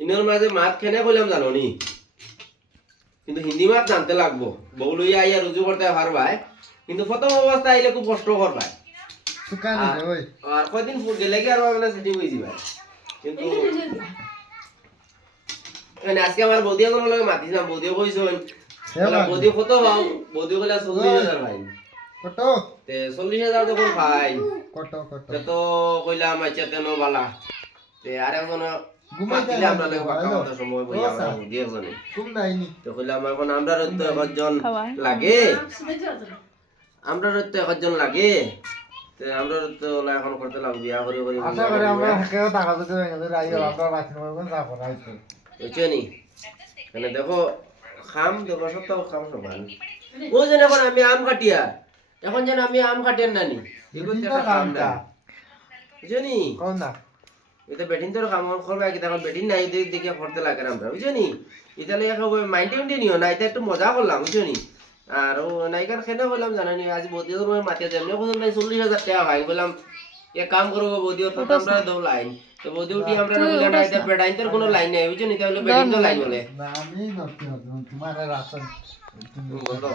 ইনোর মাঝে মাত খেনে কইলাম জানো নি কিন্তু হিন্দি মাত জানতে লাগবো বউ লইয়া আইয়া রুজু করতে পারবাই কিন্তু প্রথম অবস্থা আইলে খুব কষ্ট করবাই আর কয়দিন গেলে কি আর মানে সেটিং হয়ে যাবে কিন্তু মানে আজকে আমার বৌদিয়া কোনো লগে মাতিছিলাম বৌদিও কইছন বৌদি কত পাও বৌদি কইলা 40,000 ভাই কত তে 40,000 তো কোন ভাই কত কত তো কইলাম আচ্ছা তেন বালা তে আরেকজন ঘুমাইতে আমরা লাগে বাকা কথা সময় বই আমরা দিয়ে জানি ঘুম নাইনি তো কইলাম এখন আমরা তো একজন লাগে আমরা তো একজন লাগে তে আমরা তো এখন করতে লাগবে বিয়া করে করে আশা করি আমরা কেউ টাকা দিতে হবে রাইও আমরা বাঁচতে পারবো না যাব রাইতে বুঝছনি মানে দেখো খাম দেখো সব খাম সমান ও যেন এখন আমি আম কাটিয়া এখন যেন আমি আম কাটিয়ার নানি এগুলো একটা খাম না বুঝছনি কোন না এটা বেটিং তোর কাম করবে কি তখন বেটিং নাই দেখে করতে লাগে আমরা বুঝছনি এটা লাগে মাইন্ডে নিও না এটা একটু মজা করলাম বুঝছনি আর ও নাইকার খেলে বললাম জানানি আজ বৌদি মাতিয়া যেমনি বললাম নাই 40,000 টাকা ভাই বললাম এক কাম করবো বৌদি তো আমরা দাও লাইন তো বৌদি উঠি আমরা বললাম না এটা বেটাইনদের কোনো লাইন নাই বুঝছনি তাহলে বেটিং তো লাইন বলে না আমি নতি তোমার রাসন বলো